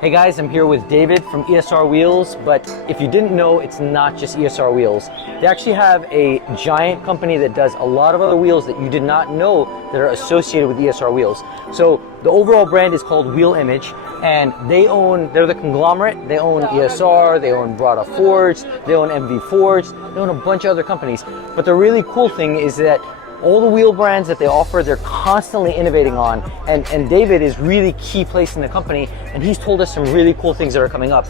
Hey guys, I'm here with David from Esr Wheels, but if you didn't know, it's not just Esr Wheels. They actually have a giant company that does a lot of other wheels that you did not know that are associated with Esr Wheels. So the overall brand is called Wheel Image, and they're the conglomerate. They own ESR, they own Brada Forged, they own MV Forged, they own a bunch of other companies. But the really cool thing is that all the wheel brands that they offer, they're constantly innovating on, and David is really key place in the company, and he's told us some really cool things that are coming up.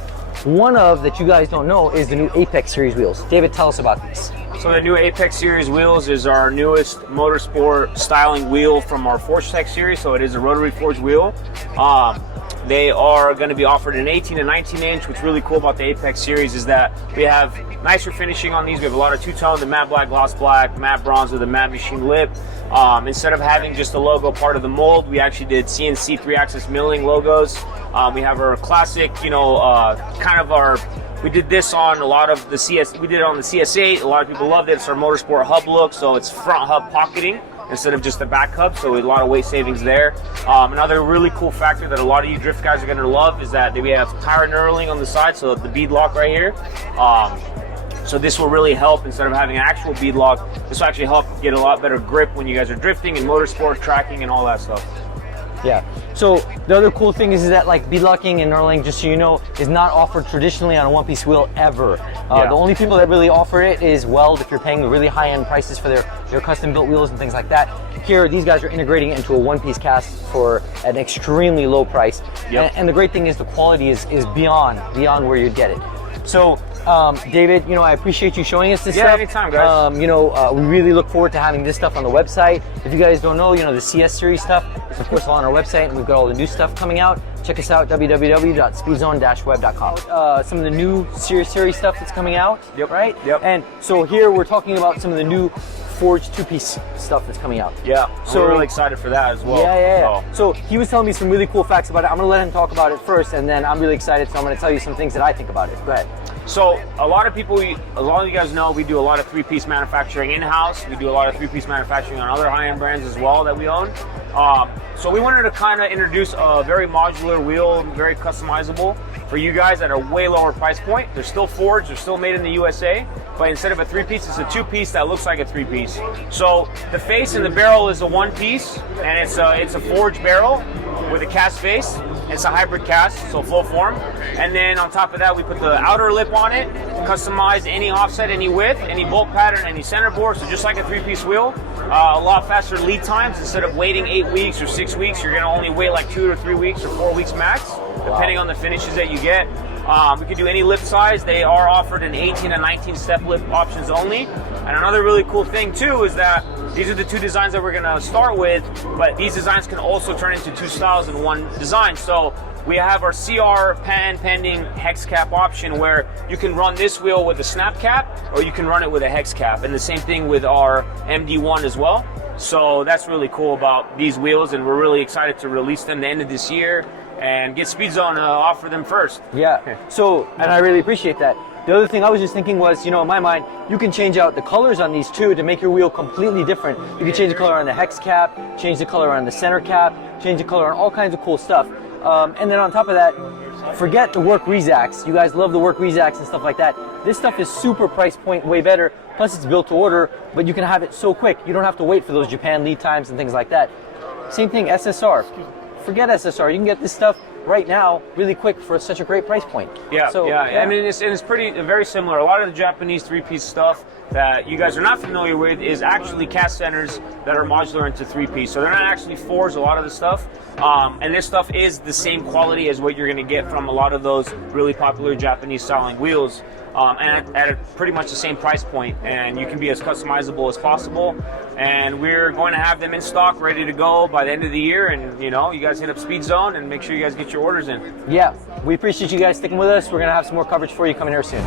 One of that you guys don't know is the new Apex Series wheels. David, tell us about these. So the new Apex Series wheels is our newest motorsport styling wheel from our Forge Tech series, so it is a rotary forged wheel. They are going to be offered an 18 and 19 inch. What's really cool about the Apex series is that we have nicer finishing on these. We have a lot of two-tone, the matte black, gloss black, matte bronze with a matte machine lip. Instead of having just the logo part of the mold, we actually did CNC 3-axis milling logos. We have our classic, we did this on a lot of the we did it on the CS8. A lot of people loved it. It's our motorsport hub look, so it's front hub pocketing instead of just the back hub, so a lot of weight savings there. Another really cool factor that a lot of you drift guys are going to love is that we have tire knurling on the side, so the bead lock right here. So this will really help. Instead of having an actual bead lock, this will actually help get a lot better grip when you guys are drifting and motorsport tracking and all that stuff. Yeah. So the other cool thing is that like bead locking and knurling, just so you know, is not offered traditionally on a one-piece wheel ever. The only people that really offer it is Weld, if you're paying really high-end prices for their custom-built wheels and things like that. Here, these guys are integrating it into a one-piece cast for an extremely low price. Yep. And the great thing is the quality is beyond where you'd get it. So, David, I appreciate you showing us this stuff. Yeah, anytime, guys. We really look forward to having this stuff on the website. If you guys don't know, the CS series stuff is of course all on our website, and we've got all the new stuff coming out. Check us out, www.speedzone-web.com. Some of the new series stuff that's coming out, yep. Right? Yep. And so here we're talking about some of the new forged two-piece stuff that's coming out. Yeah, so we're really excited for that as well. Yeah. So he was telling me some really cool facts about it. I'm gonna let him talk about it first, and then I'm really excited, so I'm gonna tell you some things that I think about it. Go ahead. So a lot of you guys know we do a lot of three-piece manufacturing in-house. We do a lot of three-piece manufacturing on other high-end brands as well that we own. So we wanted to kind of introduce a very modular wheel, very customizable for you guys at a way lower price point. They're still forged, they're still made in the USA, but instead of a three-piece, it's a two-piece that looks like a three-piece. So the face and the barrel is a one-piece, and it's a forged barrel with a cast face. It's a hybrid cast, so full form. And then on top of that, we put the outer lip on it, customize any offset, any width, any bolt pattern, any center bore. So just like a three-piece wheel, a lot faster lead times. Instead of waiting 8 weeks or 6 weeks, you're gonna only wait like 2 or 3 weeks or 4 weeks max, depending on the finishes that you get. We can do any lip size. They are offered in 18 and 19 step lip options only. And another really cool thing too is that these are the two designs that we're gonna start with, but these designs can also turn into two styles in one design. So we have our CR patent pending hex cap option where you can run this wheel with a snap cap or you can run it with a hex cap. And the same thing with our MD1 as well. So that's really cool about these wheels, and we're really excited to release them the end of this year and get Speedzone to offer them first. Yeah, so, and I really appreciate that. The other thing I was just thinking was, in my mind, you can change out the colors on these too to make your wheel completely different. You can change the color on the hex cap, change the color on the center cap, change the color on all kinds of cool stuff. And then on top of that, forget the work Rezacs. You guys love the work Rezacs and stuff like that. This stuff is super price point, way better. Plus it's built to order, but you can have it so quick. You don't have to wait for those Japan lead times and things like that. Same thing, SSR. Forget SSR. You can get this stuff right now really quick for such a great price point. Yeah. I mean, it's very similar. A lot of the Japanese three-piece stuff that you guys are not familiar with is actually cast centers that are modular into three-piece. So they're not actually forged, a lot of the stuff. And this stuff is the same quality as what you're going to get from a lot of those really popular Japanese styling wheels. And at pretty much the same price point, and you can be as customizable as possible. And we're going to have them in stock, ready to go by the end of the year. And you guys hit up Speedzone and make sure you guys get your orders in. Yeah, we appreciate you guys sticking with us. We're going to have some more coverage for you coming here soon.